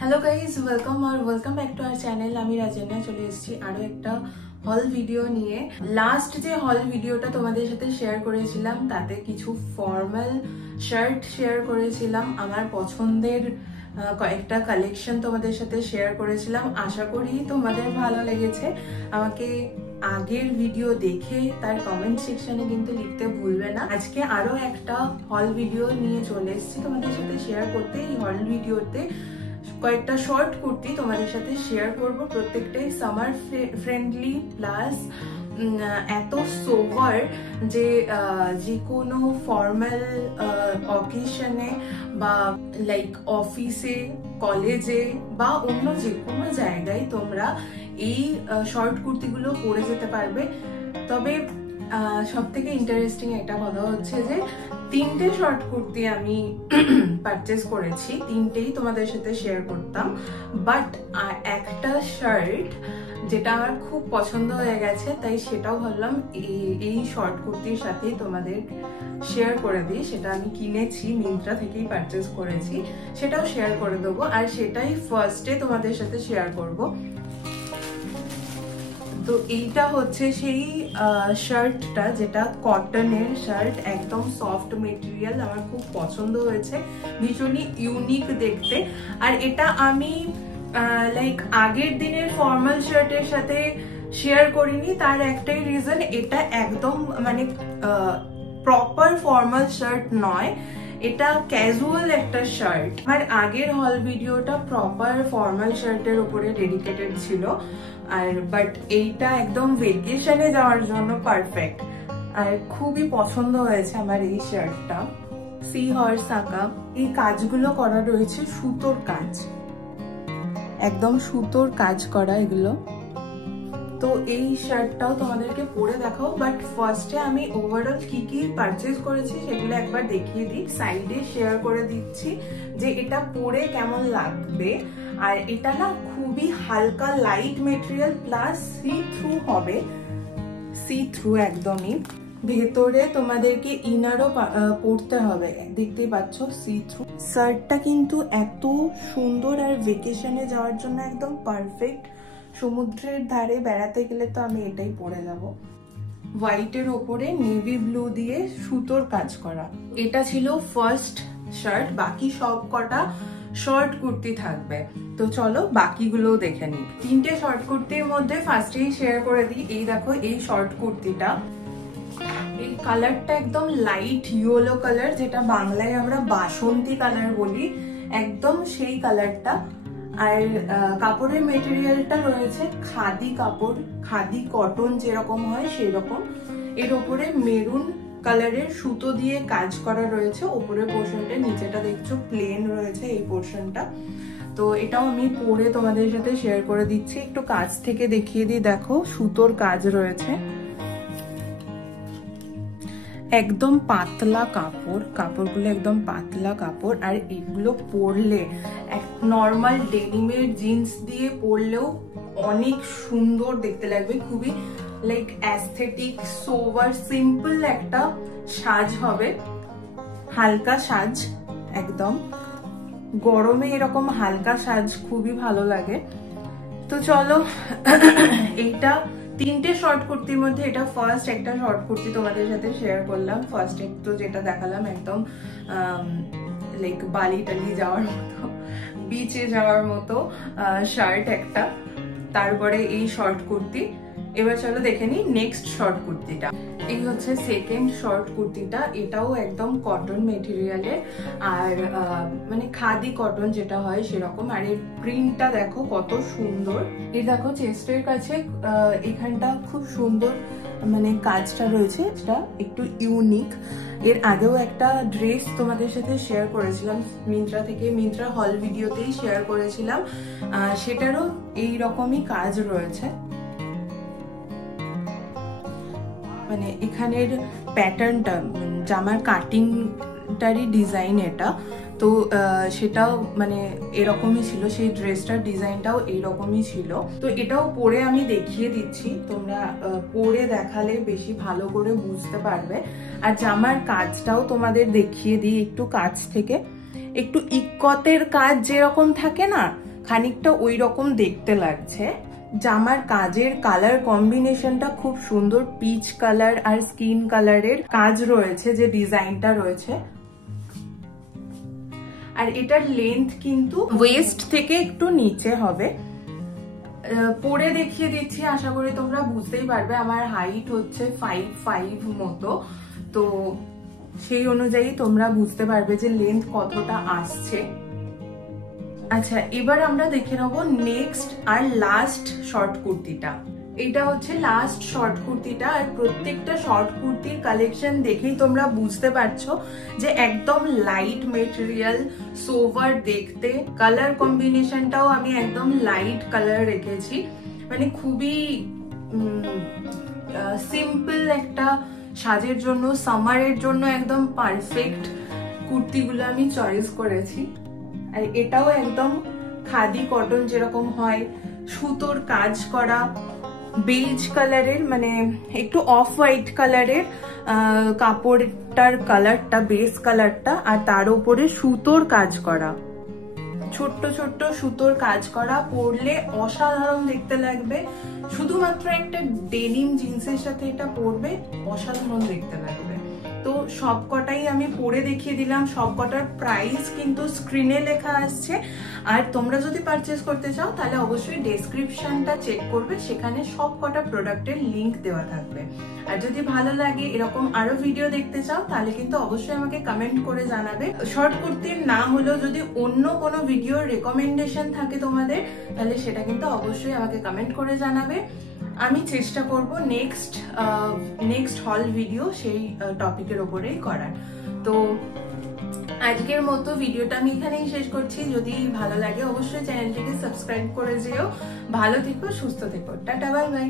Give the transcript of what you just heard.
Hello guys welcome back to our channel. আমি রাজেনা চলে এসেছি আরো একটা হল ভিডিও নিয়ে। লাস্ট যে হল ভিডিওটা তোমাদের সাথে শেয়ার করেছিলাম তাতে কিছু ফর্মাল শার্ট শেয়ার করেছিলাম, আমার পছন্দের কয়েকটা কালেকশন তোমাদের সাথে শেয়ার করেছিলাম। আশা করি তোমাদের ভালো লেগেছে। আমাকে আগের ভিডিও দেখে তার কমেন্ট সেকশনে কিন্তু লিখতে ভুলবে না। আজকে আরো একটা হল ভিডিও নিয়ে চলে এসেছি তোমাদের সাথে শেয়ার করতে। এই হল ভিডিওতে কয়েকটা শর্ট কুর্তি তোমাদের সাথে শেয়ার করব, প্রত্যেকটাই সামার ফ্রেন্ডলি প্লাস এত সোভার যে কোনো ফর্মাল অকেশনে বা লাইক অফিসে, কলেজে বা অন্য যে কোনো জায়গায় তোমরা এই শর্ট কুর্তিগুলো পরে যেতে পারবে। তবে সব থেকে ইন্টারেস্টিং একটা কথা হচ্ছে যে তিনটে শর্ট কুর্তি আমি পারচেজ করেছি, তিনটেই তোমাদের সাথে শেয়ার করতাম, বাট একটা শার্ট যেটা আমার খুব পছন্দ হয়ে গেছে তাই সেটাও ভাবলাম এই শর্ট কুর্তির সাথেই তোমাদের শেয়ার করে দিই। সেটা আমি কিনেছি, মিন্ত্রা থেকেই পারচেজ করেছি, সেটাও শেয়ার করে দেবো। আর সেটাই ফার্স্টে তোমাদের সাথে শেয়ার করব। তো এইটা হচ্ছে সেই শার্টটা যেটা কটনের শার্ট, একদম সফট মেটেরিয়াল, আমার খুব পছন্দ হয়েছে, ভীষণই ইউনিক দেখতে। আর এটা আমি লাইক আগের দিনের ফর্মাল শার্টের সাথে শেয়ার করিনি, তার একটাই রিজন, এটা একদম মানে প্রপার ফর্মাল শার্ট নয়, এটা ক্যাজুয়াল একটা শার্ট। আমার আগের হল ভিডিওটা প্রপার ফর্মাল শার্টের উপরে ডেডিকেটেড ছিল, আর বাট এইটা একদম ভেকেশনে যাওয়ার জন্য পারফেক্ট। আর খুবই পছন্দ হয়েছে আমার এই শার্টটা। সি হর্স আঁকা, এই কাজগুলো করা রয়েছে সুতোর কাজ, একদম সুতোর কাজ করা এগুলো। তো এই শার্টটাও তোমাদেরকে পরে দেখাও, বাট ফার্স্টে আমি ওভারঅল কি কি পারচেজ করেছি সেগুলো একবার দেখিয়ে দিই। সাইডে শেয়ার করে দিচ্ছি যে এটা পরে কেমন লাগবে। আর এটা না খুবই হালকা light material plus see through হবে, সি থ্রু একদমই। ভেতরে তোমাদেরকে ইনারও পরতে হবে, দেখতেই পাচ্ছ সি থ্রু। শার্টটা কিন্তু এত সুন্দর আর ভেকেশনে যাওয়ার জন্য একদম পারফেক্ট। সমুদ্রের ধারে বেড়াতে গেলে তো আমি এটাই পরে যাব। হোয়াইটের ওপরে নেভি ব্লু দিয়ে সুতোর কাজ করা। এটা ছিল ফার্স্ট শার্ট, বাকি সব কটা শর্ট কুর্তি থাকবে। তো চলো বাকিগুলোও দেখে নিই। তিনটে শর্ট কুর্তির মধ্যে ফার্স্টেই শেয়ার করে দিই। এই দেখো এই শর্ট কুর্তিটা, এই কালারটা একদম লাইট ইয়েলো কালার, যেটা বাংলায় আমরা বাসন্তী কালার বলি, একদম সেই কালারটা। আর কাপড়ের মেটেরিয়ালটা রয়েছে খাদি কাপড়, খাদি কটন যেরকম হয় সেরকম। এর ওপরে মেরুন কালারের সুতো দিয়ে কাজ করা রয়েছে ওপরের পোর্শনটা, নিচেটা দেখছো প্লেন রয়েছে এই পোর্শনটা। তো এটাও আমি পরে তোমাদের সাথে শেয়ার করে দিচ্ছি, একটু কাছ থেকে দেখিয়ে দিই। দেখো সুতোর কাজ রয়েছে, একদম পাতলা কাপড়, কাপড়গুলো একদম পাতলা কাপড়। আর এগুলো পরলে নর্মাল ডেনিমের জিন্স দিয়ে পরলেও অনেক সুন্দর দেখতে লাগবে, খুবই লাইক অ্যাস্থেটিক সোভার সিম্পল একটা সাজ হবে, হালকা সাজ একদম। গরমে এরকম হালকা সাজ খুবই ভালো লাগে। তো চলো এইটা তিনটে শর্ট কুর্তির মধ্যে এটা ফার্স্ট একটা শর্ট কুর্তি তোমাদের সাথে শেয়ার করলাম। ফার্স্ট তো যেটা দেখালাম একদম লাইক বালি টালি যাওয়ার মতো, বিচে যাওয়ার মতো শার্ট একটা, তারপরে এই শর্ট কুর্তি। এবার চলো দেখে নিই নেক্সট শর্ট কুর্তিটা। এই হচ্ছে সেকেন্ড শর্ট কুর্তিটা, এটাও একদম কটন মেটেরিয়ালের, আর মানে খাদি কটন যেটা হয় সেরকম। আর এর প্রিন্টটা দেখো কত সুন্দর। এই দেখো চেস্টের কাছে এখানটা খুব সুন্দর মানে কাজটা রয়েছে, এটা একটু ইউনিক। এর আগেও একটা ড্রেস তোমাদের সাথে শেয়ার করেছিলাম মিন্ত্রা থেকে, মিন্ত্রা হল ভিডিওতেই শেয়ার করেছিলাম, সেটারও এই রকমই কাজ রয়েছে। মানে এখানের প্যাটার্নটা, জামার কাটিংটারই ডিজাইন এটা, তো সেটাও মানে এরকমই ছিল, সেই ড্রেসটার ডিজাইনটাও এইরকমই ছিল। তো এটাও পরে আমি দেখিয়ে দিচ্ছি, তোমরা পরে দেখালে বেশি ভালো করে বুঝতে পারবে। আর জামার কাজটাও তোমাদের দেখিয়ে দিই একটু কাছ থেকে। একটু ইক্কতের কাজ যেরকম থাকে না খানিকটা ওই রকম দেখতে লাগছে। জামার কাজের কালার কম্বিনেশনটা খুব সুন্দর, পিচ কালার আর স্কিন কালারের কাজ রয়েছে, যে ডিজাইনটা রয়েছে। আর এটার লেন্থ কিন্তু ওয়েস্ট থেকে একটু নিচে হবে। পরে দেখিয়ে দিচ্ছি, আশা করি তোমরা বুঝতেই পারবে। আমার হাইট হচ্ছে 5'5" মতো, তো সেই অনুযায়ী তোমরা বুঝতে পারবে যে লেন্থ কতটা আসছে। আচ্ছা, এবার আমরা দেখে নেব নেক্সট আর লাস্ট শর্ট কুর্তিটা। এটা হচ্ছে লাস্ট শর্ট কুর্তিটা। আর প্রত্যেকটা শর্ট কুর্তির কালেকশন দেখেই তোমরা বুঝতে পারছো যে একদম লাইট মেটেরিয়াল, সোভার দেখতে। কালার কম্বিনেশনটাও আমি একদম লাইট কালার রেখেছি, মানে খুবই সিম্পল একটা সাজের জন্য, সামারের জন্য একদম পারফেক্ট কুর্তিগুলো আমি চয়েস করেছি। আর এটাও একদম খাদি কটন যেরকম হয়, সুতোর কাজ করা, বেজ কালারের, মানে একটু অফ হোয়াইট কালারের কাপড়টার কালারটা, বেস কালারটা, আর তার উপরে সুতোর কাজ করা, ছোট্ট ছোট্ট সুতোর কাজ করা। পরলে অসাধারণ দেখতে লাগবে। শুধুমাত্র একটা ডেনিম জিন্সের সাথে এটা পরবে, অসাধারণ দেখতে লাগবে। তো সবকটাই আমি পরে দেখিয়ে দিলাম। সবকটার প্রাইস কিন্তু স্ক্রিনে লেখা আসছে। আর তোমরা যদি পারচেস করতে চাও তাহলে অবশ্যই ডেসক্রিপশনটা চেক করবে, সেখানে সবকটা প্রোডাক্টের লিংক দেওয়া থাকবে। আর যদি ভালো লাগে, এরকম আরো ভিডিও দেখতে চাও, তাহলে কিন্তু অবশ্যই আমাকে কমেন্ট করে জানাবে। শর্ট কুর্তির নাম হলো, যদি অন্য কোনো ভিডিওর রেকমেন্ডেশন থাকে তোমাদের, তাহলে সেটা কিন্তু অবশ্যই আমাকে কমেন্ট করে জানাবে। আমি চেষ্টা করব নেক্সট হল ভিডিও সেই টপিকের ওপরেই করার। তো আজকের মতো ভিডিওটা আমি এখানেই শেষ করছি। যদি ভালো লাগে অবশ্যই চ্যানেলটিকে সাবস্ক্রাইব করে যেও। ভালো থেকো, সুস্থ থেকো, টাটা, বাই বাই।